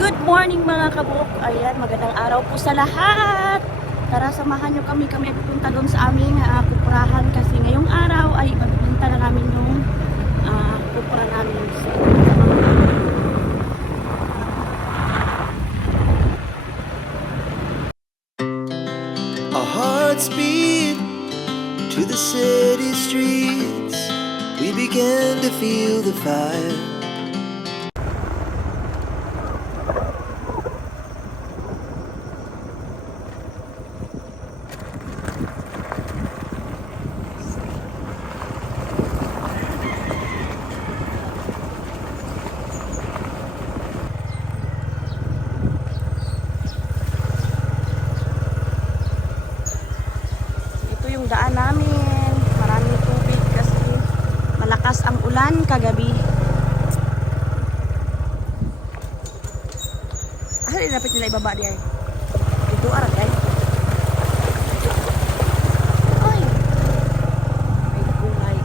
Good morning mga kabuk. Ayan, magandang araw po sa lahat. Tara, samahan nyo kami ay pupunta doon sa aming kupurahan kasi ngayong araw ay magbibenta na namin yung kupura namin. So, our hearts beat to the city streets. We began to feel the fire. ito yung daan namin. Maraming tubig kasi malakas ang ulan kagabi. Dapat nila ibaba diyan. Ito arat ay. Ay. May kulay.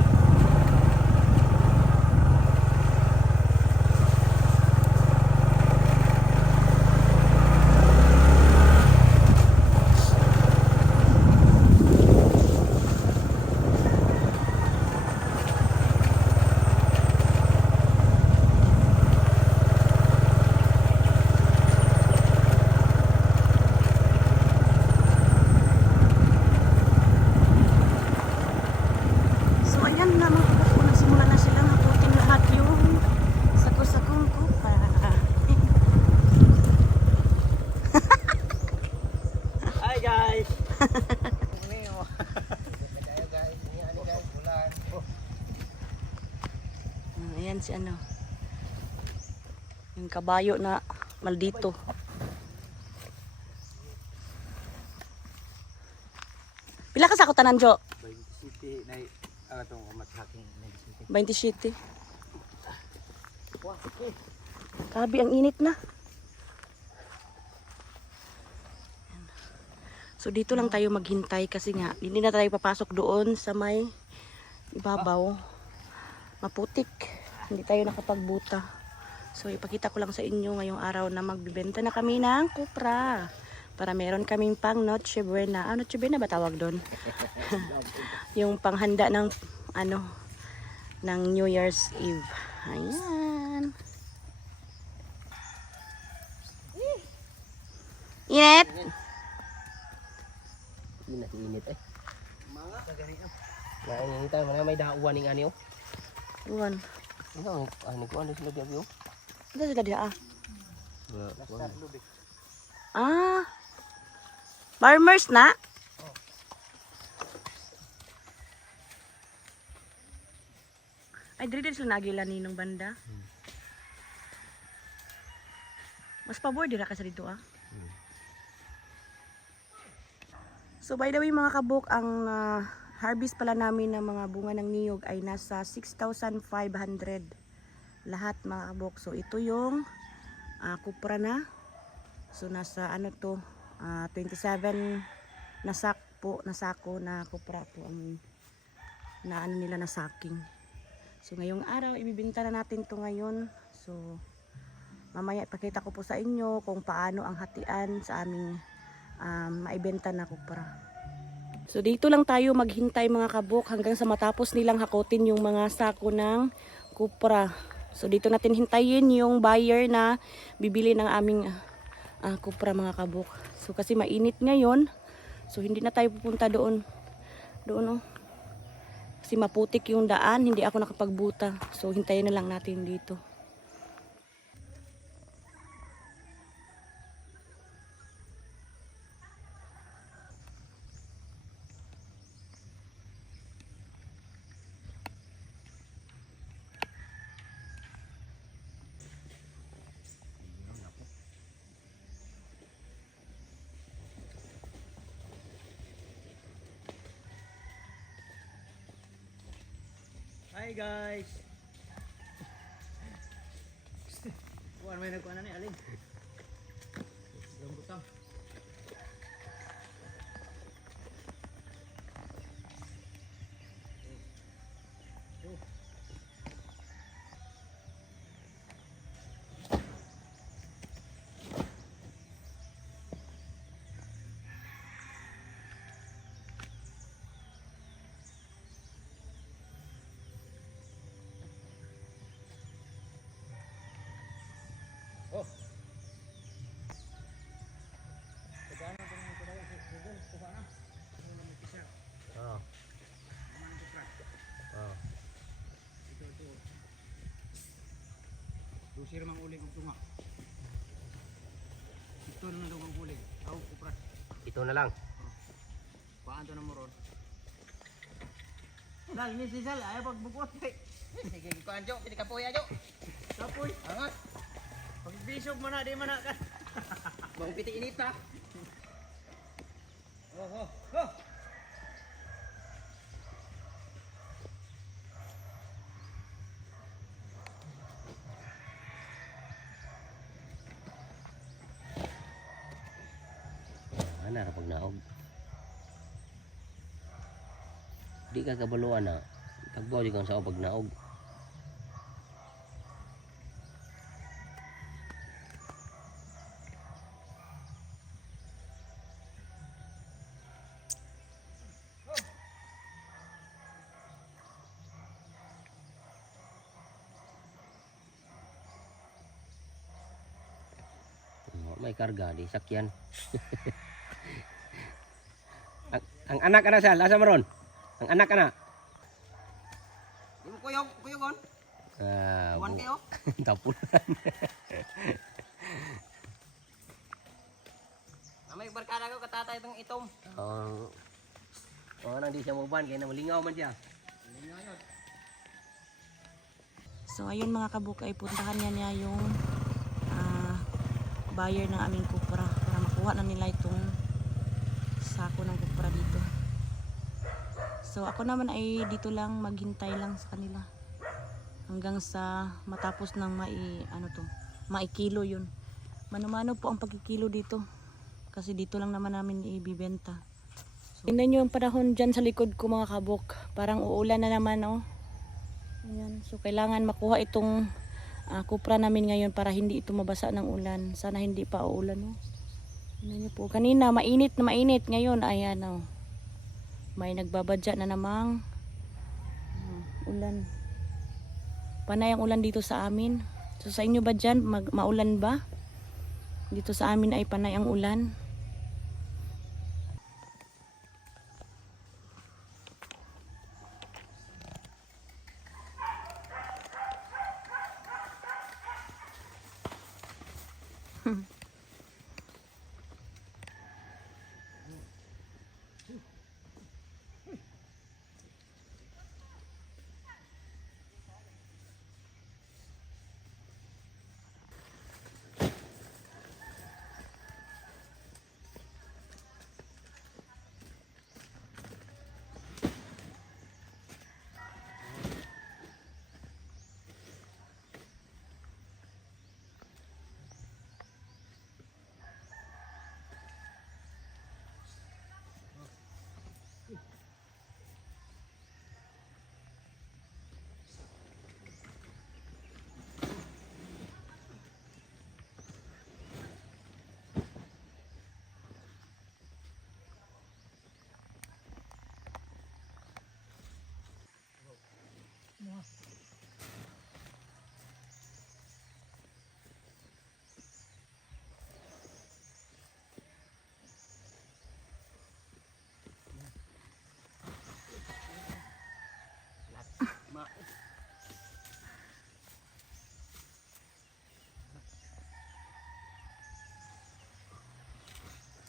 So ayan na mga kapatid, nagsimula na silang haputin lahat yung sako-sakong kupa. Hi guys. Ayan si ano. Yung kabayo na maldito. Pila ka sa tanan, Jo? City na atong mathaking 27. Grabe, ang init na. So dito lang tayo maghintay kasi nga hindi na tayo papasok doon sa may ibabaw. Maputik. Hindi tayo nakapagbuta. So ipakita ko lang sa inyo ngayong araw na magbibenta na kami ng kupra. Para meron kaming pang Noche Buena. Noche Buena ba tawag doon? Yung panghanda ng ano ng New Year's Eve. Ayan. Init! init eh. Mga ganito. Ngayon tayo mga may dauwan ning ani oh. Uwan. Ano ko ano sila diabyo? Ito sila dia Wala. Farmers na? Ay, dito sila nagila ninong banda. Mas pabor dira ka sa dito So by the way mga kabuk, ang harvest pala namin ng mga bunga ng niyog ay nasa 6,500 lahat mga kabuk. So ito yung kupra na. So nasa ano to 27 na sako na kupra po ang na ano nila na sacking. So ngayong araw ibibenta na natin to ngayon. So mamaya ipakita ko po sa inyo kung paano ang hatian sa aming maibenta na kupra. So dito lang tayo maghintay mga kabuk hanggang sa matapos nilang hakotin yung mga sako ng kupra. So dito natin hintayin yung buyer na bibili ng aming kupra mga kabuk. So kasi mainit ngayon. So hindi na tayo pupunta doon. Doon Kasi maputik yung daan, hindi ako nakapagbuta. So hintayin na lang natin dito. Hi guys. Kuan may nagkuan ni alin. Gambutang. Oh. Oh. Oh. Dusir mang uli kong tunga. Ito na daw ang uli. Aw, kuprat. Ito na lang. Paan to na mo ron? Dal, ni si Sal, ayaw pagbukot. Sige, kuhaan Jo. Pili ka po ya, Jo. Kapoy. Angat. Pagbisog mo na, di man na ka. Bang piti init ha. Oh. Ana ra pag naog. Di ka kabaluan na. Tagbaw di kang sa pag naog. May karga di sakyan. ang anak ana sal, asa maron? Ang anak ana. Di mo kuyogon. Ah, Iwan kayo. tapunan. May barkada ko katatay itong itom. Oh. Oh, nang di siya muban kaya na malingaw man siya. So ayun mga kabuk, ay puntahan niya yung buyer ng aming kupra para makuha na nila itong sako ng kupra dito. So ako naman ay dito lang maghintay lang sa kanila hanggang sa matapos ng maikilo yun. Mano-mano po ang pagkikilo dito kasi dito lang naman namin ibibenta. So, tingnan nyo yung panahon dyan sa likod ko mga kabuk, parang uulan na naman oh. Ayan. So kailangan makuha itong kupra namin ngayon para hindi ito mabasa ng ulan. Sana hindi pa uulan oh. Tingnan nyo po, kanina mainit na mainit, ngayon ayan oh. May nagbabadya na namang ulan. Panay ang ulan dito sa amin. So sa inyo ba dyan, maulan ba? Dito sa amin ay panay ang ulan.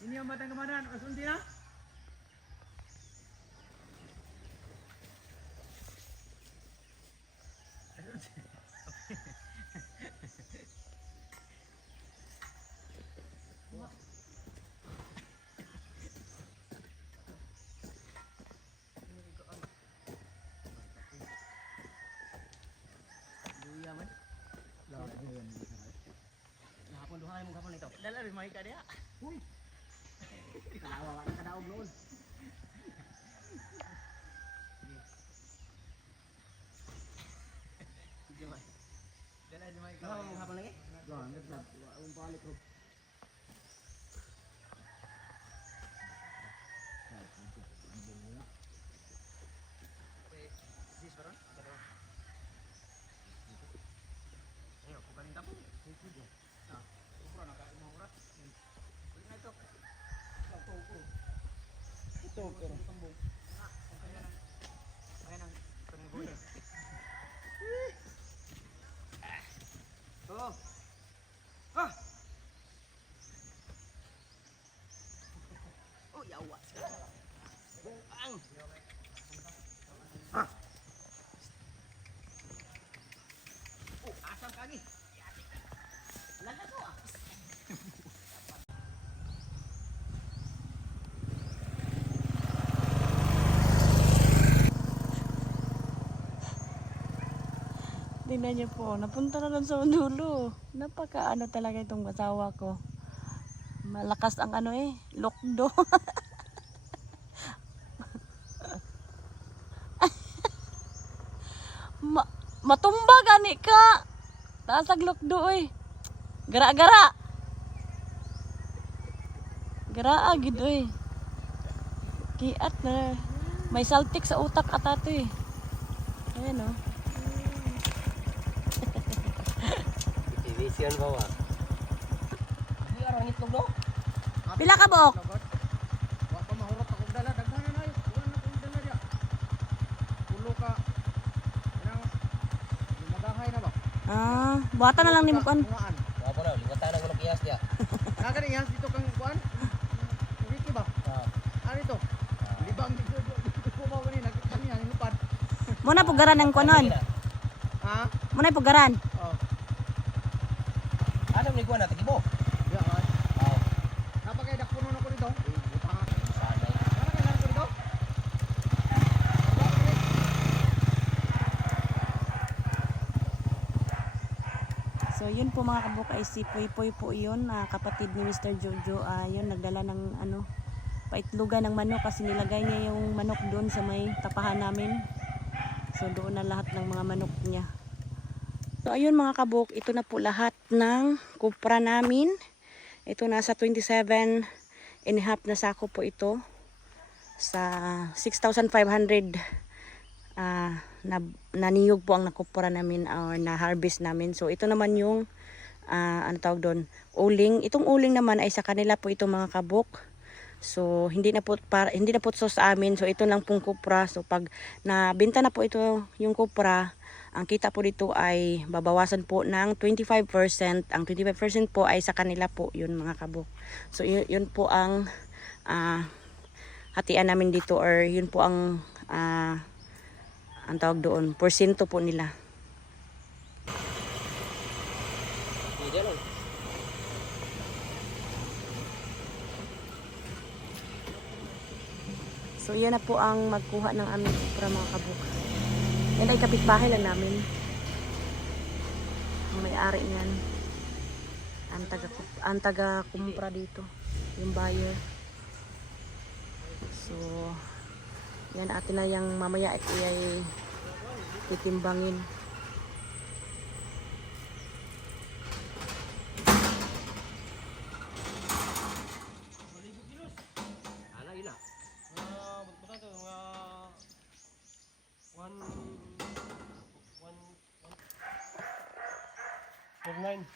Ini ang batang kemadan, asundi na. Hapon duha mo hapon ito. Dala rin may ka dia. Uy. Kadawa ka kadaog noon. Dala rin may ka. Mo hapon lagi? Lang, nagdad. Ang balik ko. Dis baron? Ayo, bukan tapo. Ah. Oh. Ah. Oh, yawa. Ang. Ah. Oh, asam kagi. Lala ko ah. Tingnan niyo po, napunta na lang sa dulo. Napaka talaga itong asawa ko. Malakas ang lokdo. Matumba gani ka. Tasag lokdo oy. Gara-gara. Gara gid oy. Kiat na. May saltik sa utak atato eh. Ayan oh. Division ba wa? Di arang itlog no? Pila ka bok? Wa pa mahurot akong dala, daghanan ay. Wala na akong dala dia. Pulo ka. Nang lumagahay na ba? Buhatan na lang ni mo kan. Tungaan. Wa pa na liwatan ang ulo kiyas dia. Nagani ihas dito kang kuan? Wiki ba? Ano ito? Libang dito ko ba ni nagkani ang lupad. Muna pugaran ng kuanon. Ha? Muna pugaran. Oh. Ano ni kuan natin ibo? Ya ay. Oh. Napakay dakpuno na ko dito. Buta. Sana. Ano ka lang ko dito? So yun po mga kabuk ay si Poy Poy po yun, kapatid ni Mr. Jojo. Yun nagdala ng paitlugan ng manok kasi nilagay niya yung manok doon sa may tapahan namin. So doon na lahat ng mga manok niya. So ayun mga kabuk, ito na po lahat ng kupra namin. Ito nasa 27 and a half na sako po ito. Sa 6,500 na niyog po ang nakupura namin or na harvest namin. So ito naman yung ano tawag doon, uling. Itong uling naman ay sa kanila po itong mga kabuk. So hindi na po so sa amin. So ito lang pong kupra. So pag nabenta na po ito yung kupra, ang kita po dito ay babawasan po ng 25%. Ang 25% po ay sa kanila po yun mga kabuk. So yun po ang hatian namin dito, or yun po ang tawag doon, porsyento po nila. Di diyan. So yan na po ang magkuha ng aming kupra mga kabuk. Yan ay kapitbahay lang namin. Ang may-ari niyan. Ang taga kumpra dito. Yung buyer. So yan atin na yung mamaya ay titimbangin. Ala ila. Magpunta to mga 49.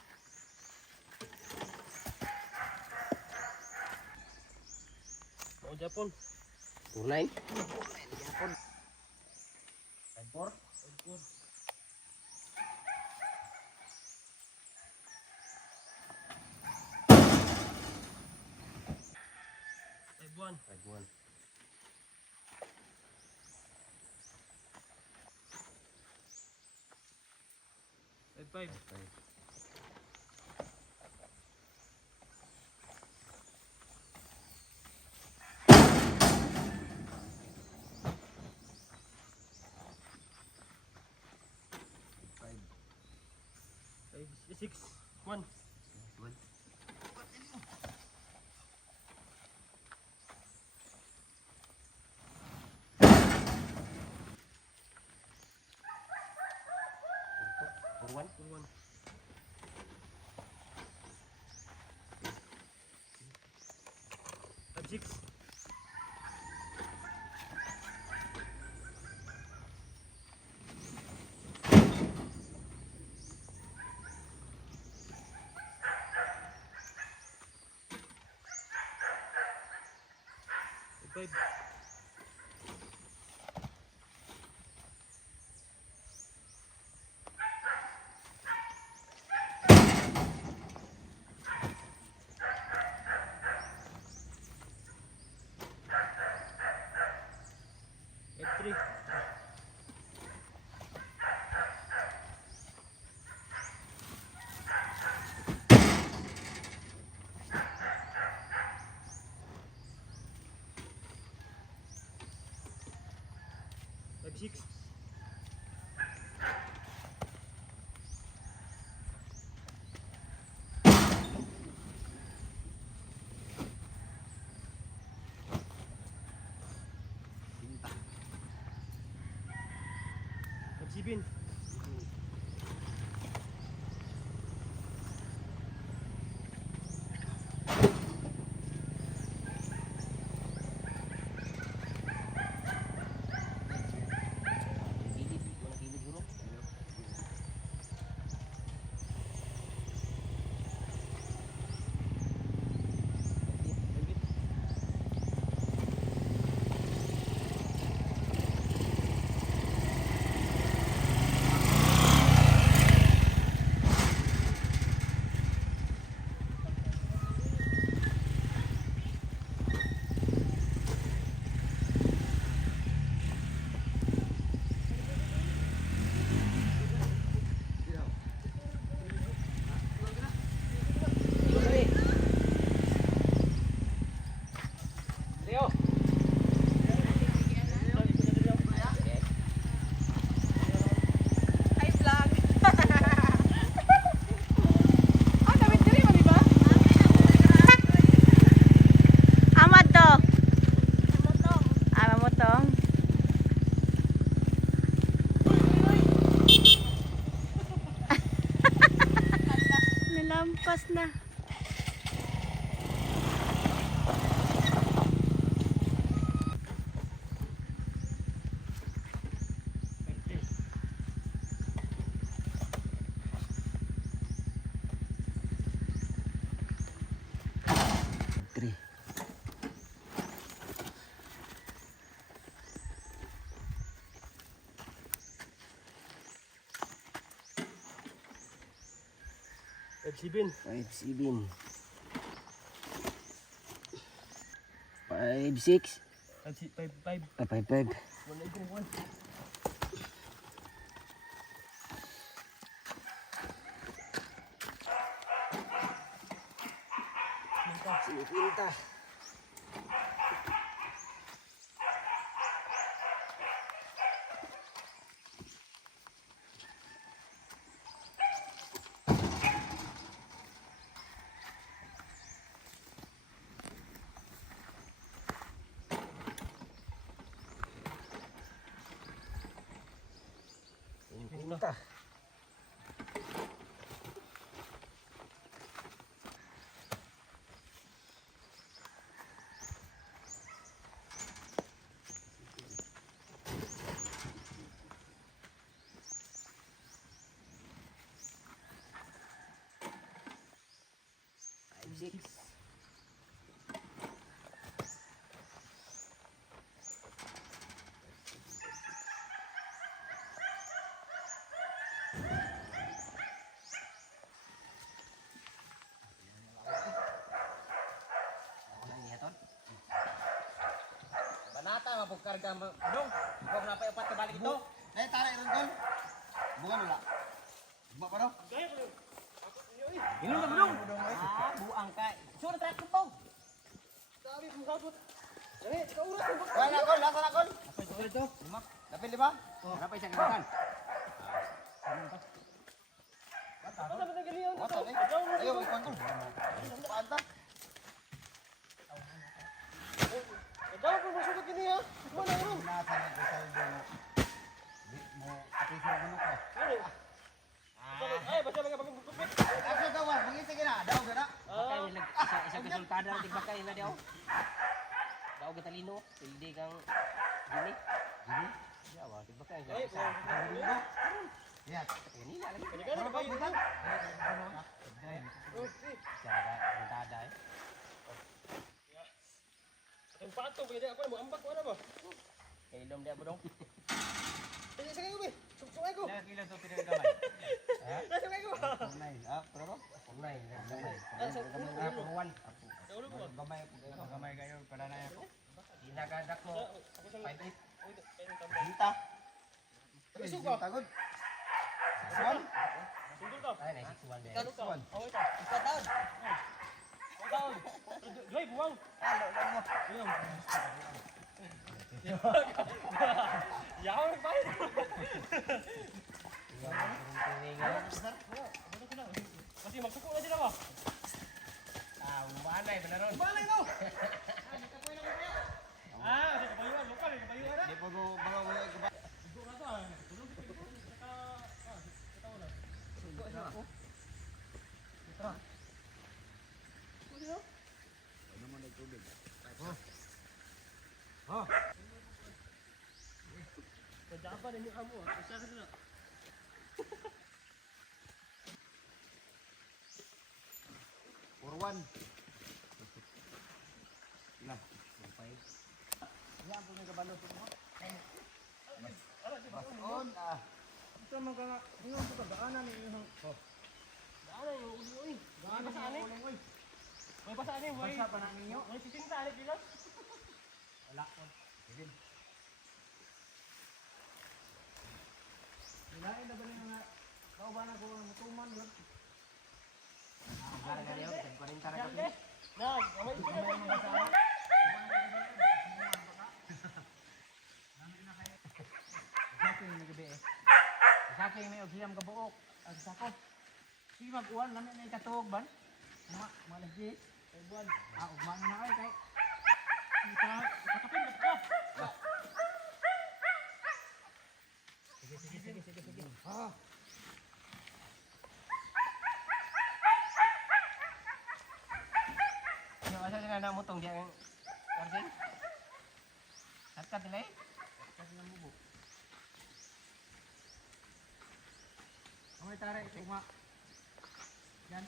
Mau Japon. 49. Japon. 54. Taiwan. 55. Six. One. One. 6. Five. 5-6. Sibin. Amad to. Ah, mamotong. Nalampas na. Three. Sibin. 5-7. 5-6. 5-5. 5-5. Pinta. Pinta. Six. Banata mapugkarga mo. Dong, huwag na pa upat ka balik ito. Eh, tarik ron kon. Bunga mo lang. Buka pa daw. Ilo na dong. Ah, buang ka. Sura track ko po. Sabi mo sabot. Dali, kaurat ko. Wala kon, lasa na kon. Apa ito ito? Lima. Dapil di ba? Berapa isang ikan? Apa dapat galian? Wata eh. Ayo, ikon to. Paanta. Daw ko masuk ke sini ya. Mana ron? Nasa na ko saldo mo. Mo apiso mo ko. Ay, basta mga pagkukupit. Ako daw, mangisi ka na. Daw ka na. Bakay may isang kasultada ng tigbakay na daw. Daw kita lino, hindi kang gini. Gini? Yawa, tigbakay siya. Iya. Ganila lagi. Kaya na kayo dito. Siya kasultada eh. Ang pato pwede ako mo ambak wala ba? Kay ilom dia bodong. Sige sige ko. Suksukay ko. Ilang kilo to pinagkamay? Suksukay ko. Nay, ah, pero Unay, gamay. Kamuan. gamay kayo para na ako. Ginagadak mo. 5-8. Dita. Isog ka. Tagod. Swan. Sundol ka. Ay, na 6-1 din. Kano ka? Oh, ito. Ikaw down. Joy, buwang. Alo lang mo. Ayun. Yaw nagbayad. Kasi magsuko na sila ba? Umanay, beneron. Balay no. Ah, kasi kabayuan lokal, kabayuan na. Di po ko bago ko iba. Suko na to ah. Tulong kita ko kataon na. Suko na ako. Tara. Ano man ang tubig? Kadapa na yung amo ah. Isa ka na. For one. Ilan? Yan po may kabalo sa mo. Bason ah. Ito man ka ingon ko daanan ni yung daanan yung uli oy. Daanan sa ani. May pa sa ani, boy. Basta pa na ninyo. May sisin sa ani bilang. Wala ko. Sige. Ilain na ba ni mga kauban ko ng tuman yun? Gara ka diyo, 40 ra ka. Nag, amay ko na mga sa ani. Sako yung gabi eh. Sako yung may ogsiyam ka buok. Ang sako. Sige mag-uwan, namin na ikatuog ban. Malagi. Ay buwan. Ugma na kayo kay. Ikapindot ka. Sige. Yung asa na namutong diyan Arjun. At ka dilay. Kasi ng bubo. Amay tare, ugma. Yan.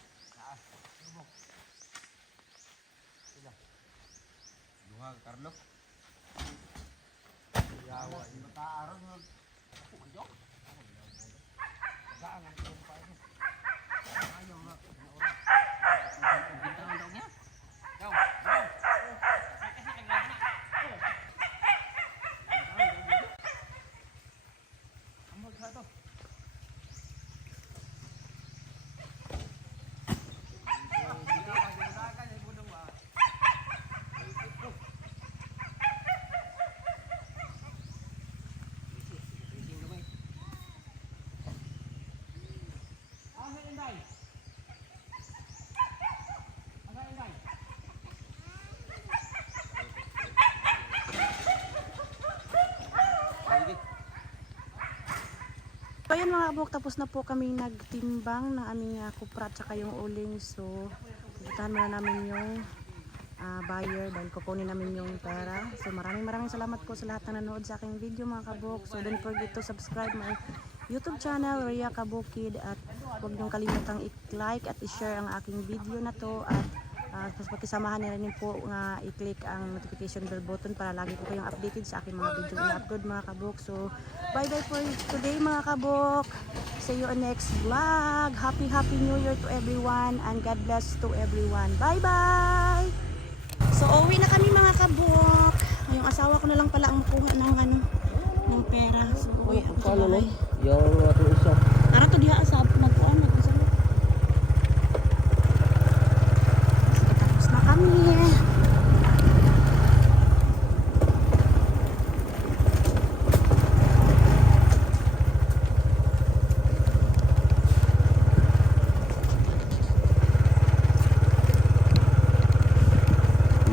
Bubok. Sila. Duha Carlo. Yawa, imo taaron mo. Ako manjok. Gaan ang pa ito. Ayaw na. Bintang daw niya. Go. Amog sa to. So ayun mga kabuk, tapos na po kami nagtimbang ng aming kupra at saka yung uling. So pupuntahan muna namin yung buyer dahil kukunin namin yung pera. So maraming salamat po sa lahat na nanood sa aking video mga kabuk. So don't forget to subscribe my YouTube channel, Rhea Kabukid, at huwag niyong kalimutang i-like at i-share ang aking video na to, at pakisamahan niyo rin po nga i-click ang notification bell button para lagi po kayong updated sa aking mga video na upload mga kabuk. So bye bye for today mga kabuk. See you on next vlog. Happy New Year to everyone and God bless to everyone. Bye bye. So uwi na kami mga kabuk. Yung asawa ko na lang pala ang makuha ng ng pera. So uwi ako sa bahay. Yung ato isa. Tara to diha sa magkuan magkusalot. Tapos na kami.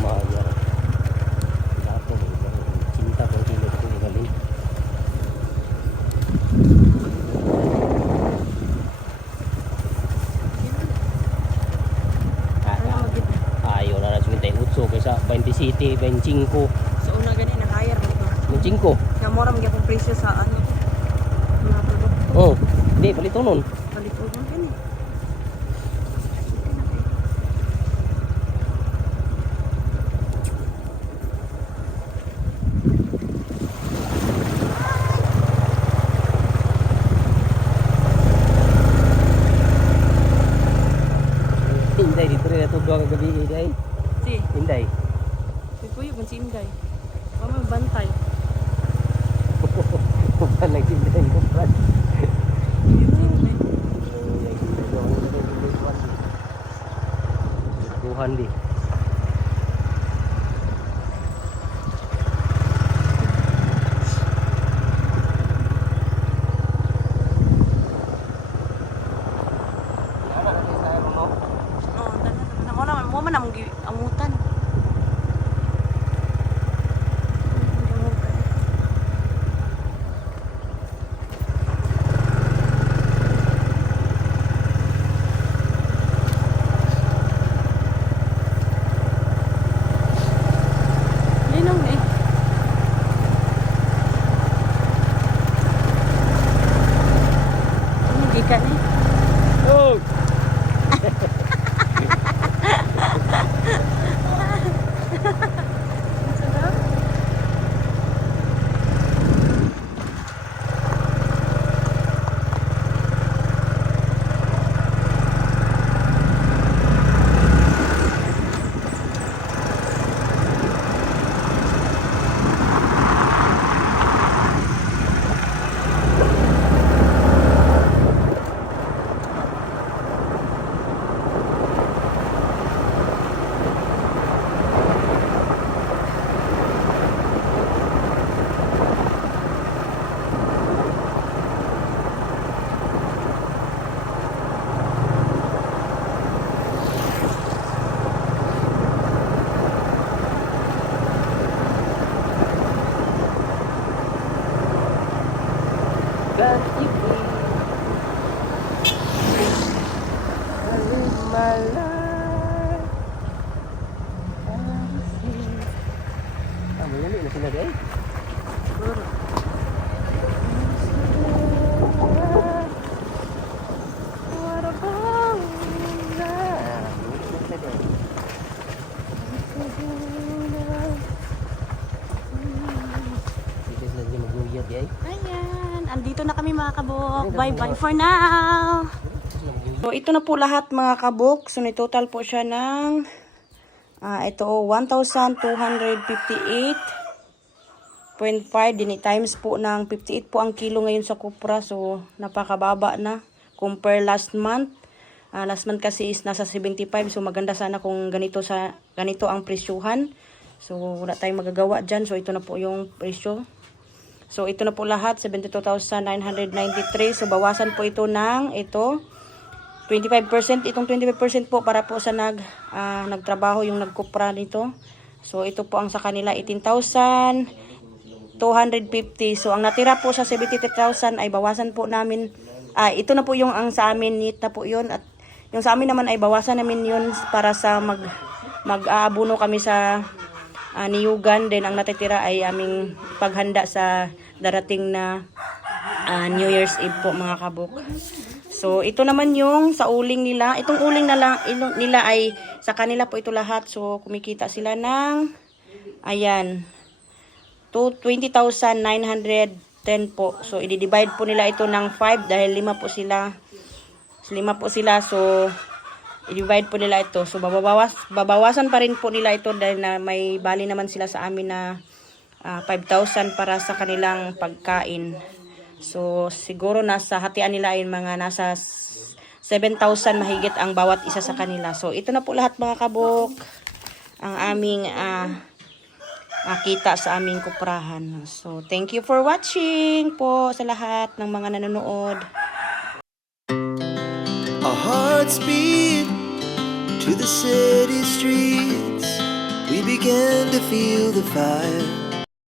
Maya. Dato cinta ko kilid ko galing. Ayaw na na 28 kaysa 27, 25. So una gani na higher ba? 25. Kaya mura man gyapon presyo sa ano. Mga produkto. Oh, di palito nun. Palit-ugon gani. Hinday dito rin ito doang gabi day. Si, Hinday. kuya man si Inday. Wa man bantay. Nagtinday ko brad. Tuhan di. Mo man among amutan. Linong eh. Hindi ka ni. Oh! Can't you be? I live my life. Malali na sila guys. What about Dito sila din magluyot guys. Ayan, andito na kami mga kabuk. Bye-bye for now. So, ito na po lahat mga kabuk. So, total po siya ng ito 1,258.5 din times po ng 58 po ang kilo ngayon sa Cupra. So, napakababa na compare last month. Last month kasi is nasa 75. So, maganda sana kung ganito ang presyuhan. So, wala tayong magagawa dyan. So, ito na po yung presyo. So, ito na po lahat, 72,993. So, bawasan po ito ng 25%. Itong 25% po para po sa nagtrabaho yung nagkupra nito. So, ito po ang sa kanila, 18,250. So, ang natira po sa 73,000 ay bawasan po namin. Ito na po yung ang sa amin, need na po yun. At yung sa amin naman ay bawasan namin yun para sa mag-aabuno kami sa niyugan. Then ang natitira ay aming paghanda sa darating na New Year's Eve po mga kabuk. So ito naman yung sa uling nila. Itong uling nila ay sa kanila po ito lahat. So kumikita sila ng ayan 20,910 po. So i-divide po nila ito ng 5 dahil 5 po sila. So i-divide po nila ito. So, babawasan pa rin po nila ito dahil na may bali naman sila sa amin na 5,000 para sa kanilang pagkain. So, siguro nasa hatian nila ay mga nasa 7,000 mahigit ang bawat isa sa kanila. So, ito na po lahat mga kabuk. Ang aming kita sa aming kuprahan. So, thank you for watching po sa lahat ng mga nanonood. Our hearts beat to the city streets. We began to feel the fire.